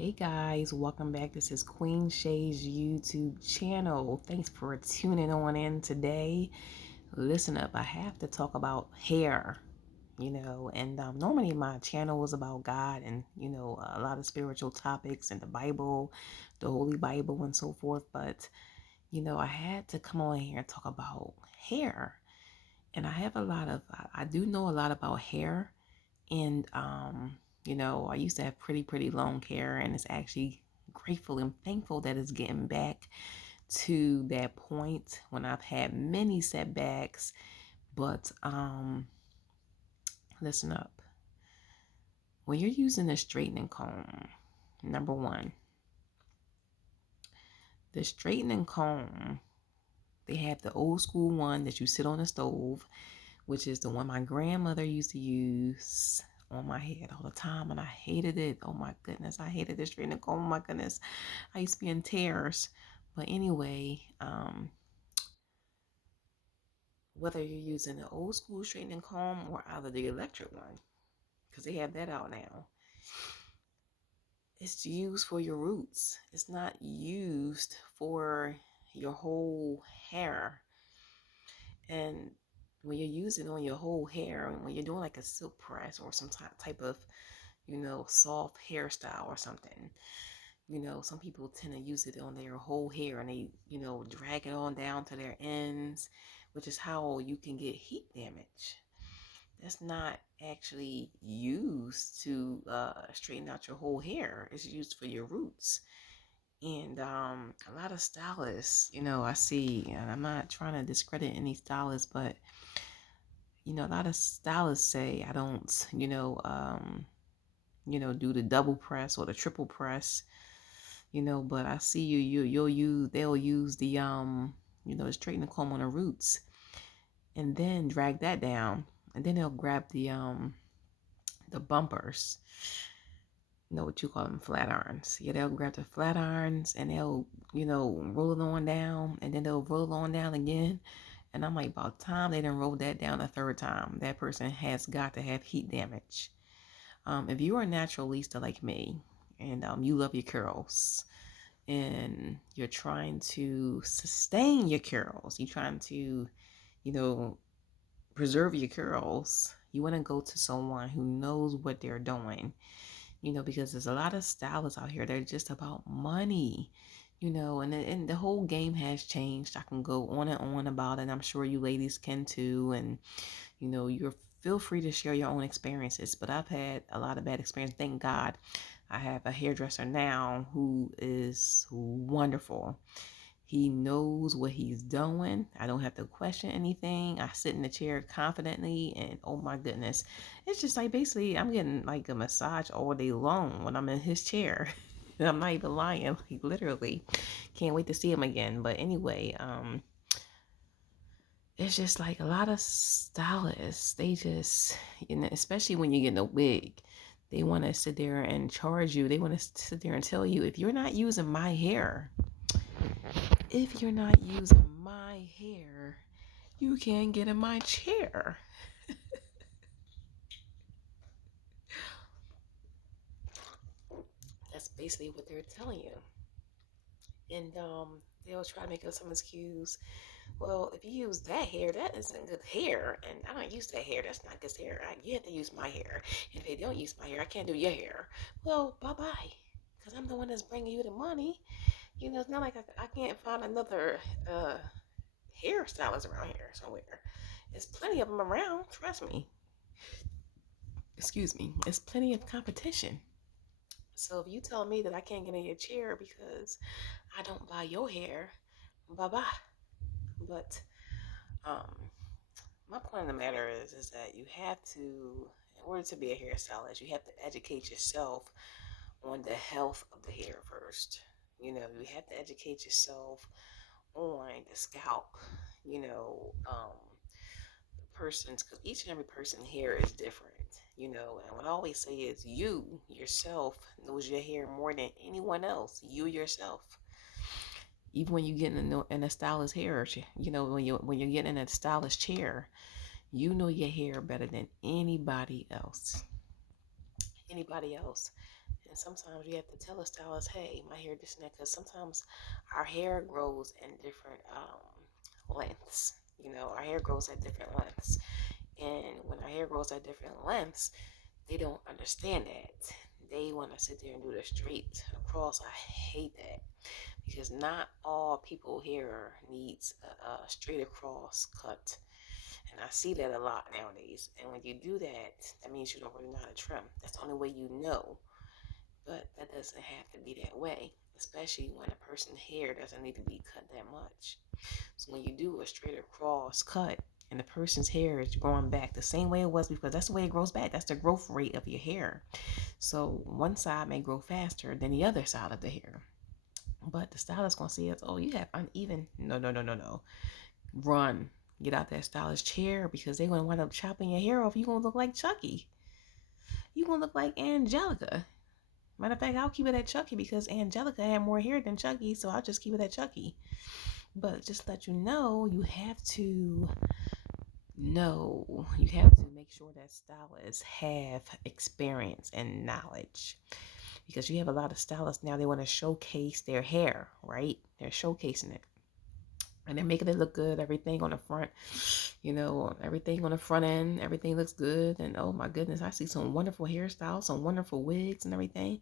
Hey guys, welcome back. This is Queen Shay's YouTube channel. Thanks for tuning on in today. Listen up, I have to talk about hair, and normally my channel is about God and, a lot of spiritual topics and the Bible, the Holy Bible and so forth. But, I had to come on here and talk about hair. And I do know a lot about hair. And I used to have pretty long hair, and it's actually grateful and thankful that it's getting back to that point when I've had many setbacks. But listen up. When you're using a straightening comb, number one, the straightening comb, they have the old school one that you sit on the stove, which is the one my grandmother used to use on my head all the time, and I hated it. Oh my goodness, I hated this straightening comb. Oh my goodness, I used to be in tears. But anyway, whether you're using the old school straightening comb or either the electric one, because they have that out now, it's used for your roots. It's not used for your whole hair. And when you're using on your whole hair, and when you're doing like a silk press or some type of, soft hairstyle or something, some people tend to use it on their whole hair and they, drag it on down to their ends, which is how you can get heat damage. That's not actually used to straighten out your whole hair. It's used for your roots. And a lot of stylists, I see, and I'm not trying to discredit any stylists, but a lot of stylists say I don't, do the double press or the triple press, but I see they'll use the the straighten the comb on the roots and then drag that down, and then they'll grab the bumpers. You know what you call them, flat irons. Yeah, they'll grab the flat irons and they'll, roll it on down, and then they'll roll it on down again. And I'm like, about time they done rolled that down a third time, that person has got to have heat damage. If you are a naturalista like me, and you love your curls, and you're trying to sustain your curls, you're trying to, you know, preserve your curls, you want to go to someone who knows what they're doing, because there's a lot of stylists out here that are just about money, and the whole game has changed. I can go on and on about it. I'm sure you ladies can too. And, you're feel free to share your own experiences, but I've had a lot of bad experience. Thank God I have a hairdresser now who is wonderful. He knows what he's doing. I don't have to question anything. I sit in the chair confidently, and oh my goodness, it's just like basically I'm getting like a massage all day long when I'm in his chair. I'm not even lying, like literally. Can't wait to see him again. But anyway, it's just like a lot of stylists, they just, especially when you get in a wig, they want to sit there and charge you. They want to sit there and tell you, if you're not using my hair, you can't get in my chair. That's basically what they're telling you. And they'll try to make up some excuse. Well, if you use that hair, that isn't good hair, and I don't use that hair. That's not good hair. You have to use my hair. And if they don't use my hair, I can't do your hair. Well, bye bye, because I'm the one that's bringing you the money. It's not like I can't find another hairstylist around here somewhere. There's plenty of them around. Trust me. Excuse me. There's plenty of competition. So if you tell me that I can't get in your chair because I don't buy your hair, bye bye. But um, my point of the matter is that you have to, in order to be a hairstylist, you have to educate yourself on the health of the hair first. You have to educate yourself on the scalp. The person's, because each and every person hair is different. And what I always say is you yourself knows your hair more than anyone else. You yourself. Even when you get in a stylist hair, when you're getting in a stylist chair, you know your hair better than anybody else. Anybody else. And sometimes you have to tell a stylist, hey, my hair this and that, because sometimes our hair grows in different lengths. Our hair grows at different lengths. And when our hair grows at different lengths, they don't understand that. They want to sit there and do the straight across. I hate that because not all people hair needs a straight across cut. And I see that a lot nowadays. And when you do that, that means you don't really know how to trim. That's the only way you know. But that doesn't have to be that way, especially when a person's hair doesn't need to be cut that much. So when you do a straight across cut and the person's hair is growing back the same way it was, because that's the way it grows back. That's the growth rate of your hair. So one side may grow faster than the other side of the hair. But the stylist gonna see it, oh, you have uneven. No, no, no, no, no. Run. Get out that stylist chair because they're gonna wind up chopping your hair off. You're gonna look like Chucky. You're gonna look like Angelica. Matter of fact, I'll keep it at Chucky because Angelica had more hair than Chucky, so I'll just keep it at Chucky. But just let you know, you have to make sure that stylists have experience and knowledge. Because you have a lot of stylists now, they want to showcase their hair, right? They're showcasing it. And they're making it look good, everything on the front, everything on the front end, everything looks good. And oh my goodness, I see some wonderful hairstyles, some wonderful wigs and everything.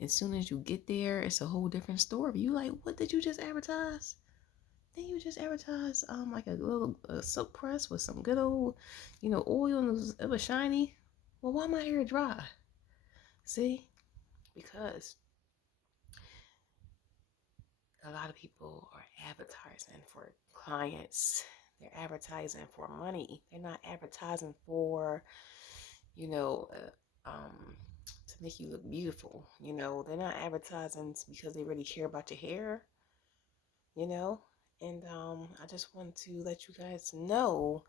As soon as you get there, it's a whole different story. You like, what did you just advertise? Then you just advertise like a little silk press with some good old, oil, and it was shiny. Well, why my hair dry? See? Because a lot of people are advertising for clients. They're advertising for money. They're not advertising for, you know, to make you look beautiful. They're not advertising because they really care about your hair. And I just want to let you guys know,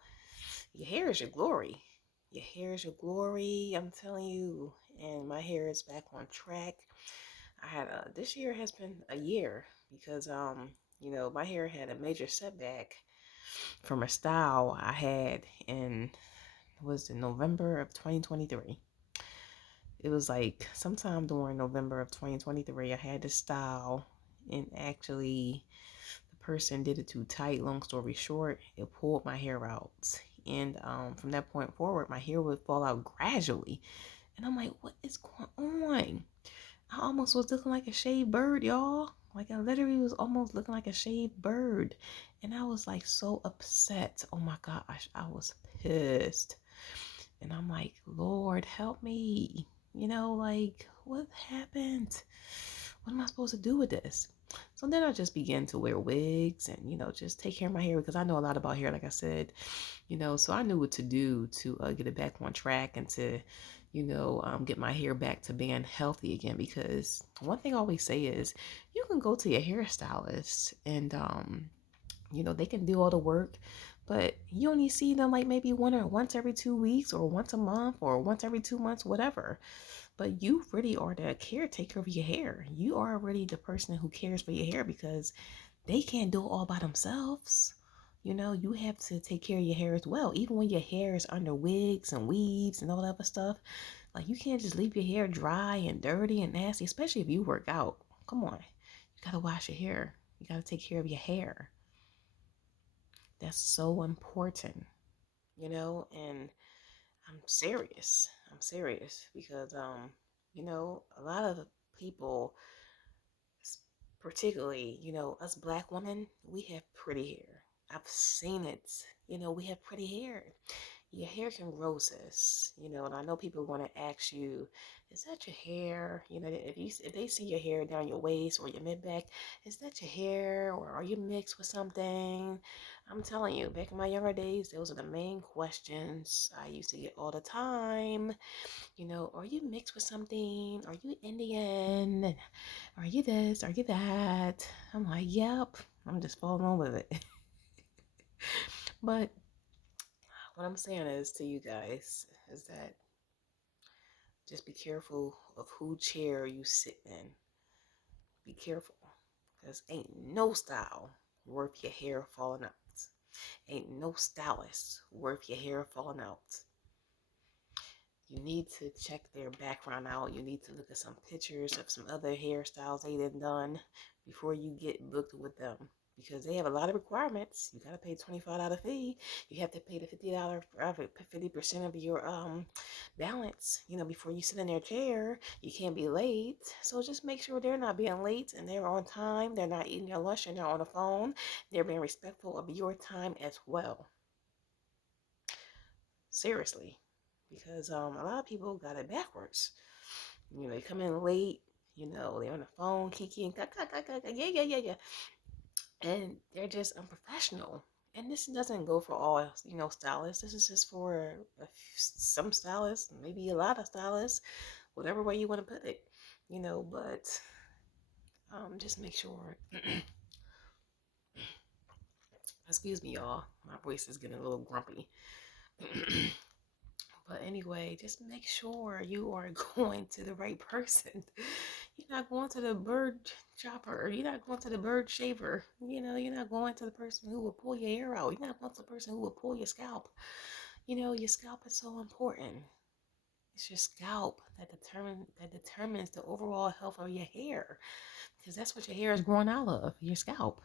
your hair is your glory. Your hair is your glory. I'm telling you. And my hair is back on track. I had this year has been a year because my hair had a major setback from a style I had in November of 2023. It was like sometime during November of 2023 I had this style, and actually the person did it too tight. Long story short, it pulled my hair out, and from that point forward my hair would fall out gradually, and I'm like, what is going on? I almost was looking like a shaved bird, y'all. Like I literally was almost looking like a shaved bird. And I was like so upset. Oh my gosh, I was pissed. And I'm like, Lord, help me. Like, what happened? What am I supposed to do with this? So then I just began to wear wigs and, just take care of my hair because I know a lot about hair, like I said, so I knew what to do to get it back on track and to, get my hair back to being healthy again. Because one thing I always say is you can go to your hairstylist and, they can do all the work, but you only see them like maybe once every 2 weeks or once a month or once every 2 months, whatever. But you really are the caretaker of your hair. You are really the person who cares for your hair because they can't do it all by themselves. You have to take care of your hair as well. Even when your hair is under wigs and weaves and all that other stuff, like you can't just leave your hair dry and dirty and nasty, especially if you work out. Come on. You gotta wash your hair. You gotta take care of your hair. That's so important, and I'm serious. I'm serious because a lot of people, particularly, us black women, we have pretty hair. I've seen it. We have pretty hair. Your hair can grow, sis. And I know people want to ask you, is that your hair? If they see your hair down your waist or your mid back, is that your hair or are you mixed with something? I'm telling you, back in my younger days, those are the main questions I used to get all the time. Are you mixed with something? Are you Indian? Are you this? Are you that? I'm like, yep. I'm just following on with it. But what I'm saying is to you guys is that just be careful of who chair you sit in. Be careful. Because ain't no style worth your hair falling out. Ain't no stylist worth your hair falling out. You need to check their background out. You need to look at some pictures of some other hairstyles they done done before you get booked with them, because they have a lot of requirements. You gotta pay $25 fee. You have to pay the $50 50% of your balance, before you sit in their chair. You can't be late. So just make sure they're not being late and they're on time. They're not eating their lunch and they're on the phone. They're being respectful of your time as well. Seriously. Because a lot of people got it backwards. They come in late, they're on the phone, kiki, and yeah, yeah, yeah, yeah. And they're just unprofessional. And this doesn't go for all, stylists. This is just for some stylists, maybe a lot of stylists, whatever way you want to put it, but just make sure. Excuse me, y'all. My voice is getting a little grumpy. But anyway, just make sure you are going to the right person. You're not going to the bird chopper. You're not going to the bird shaver. You're not going to the person who will pull your hair out. You're not going to the person who will pull your scalp. Your scalp is so important. It's your scalp that determines the overall health of your hair, because that's what your hair is growing out of, your scalp.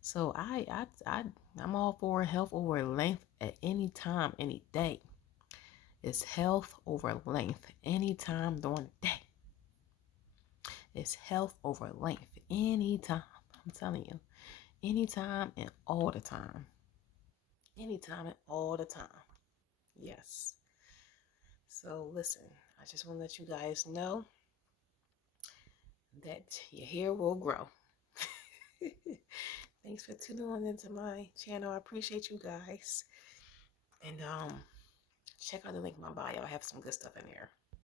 So I'm all for health over length at any time, any day. It's health over length anytime during the day. It's health over length anytime. I'm telling you. Anytime and all the time. Anytime and all the time. Yes. So listen, I just want to let you guys know that your hair will grow. Thanks for tuning on into my channel. I appreciate you guys. And check out the link in my bio. I have some good stuff in there.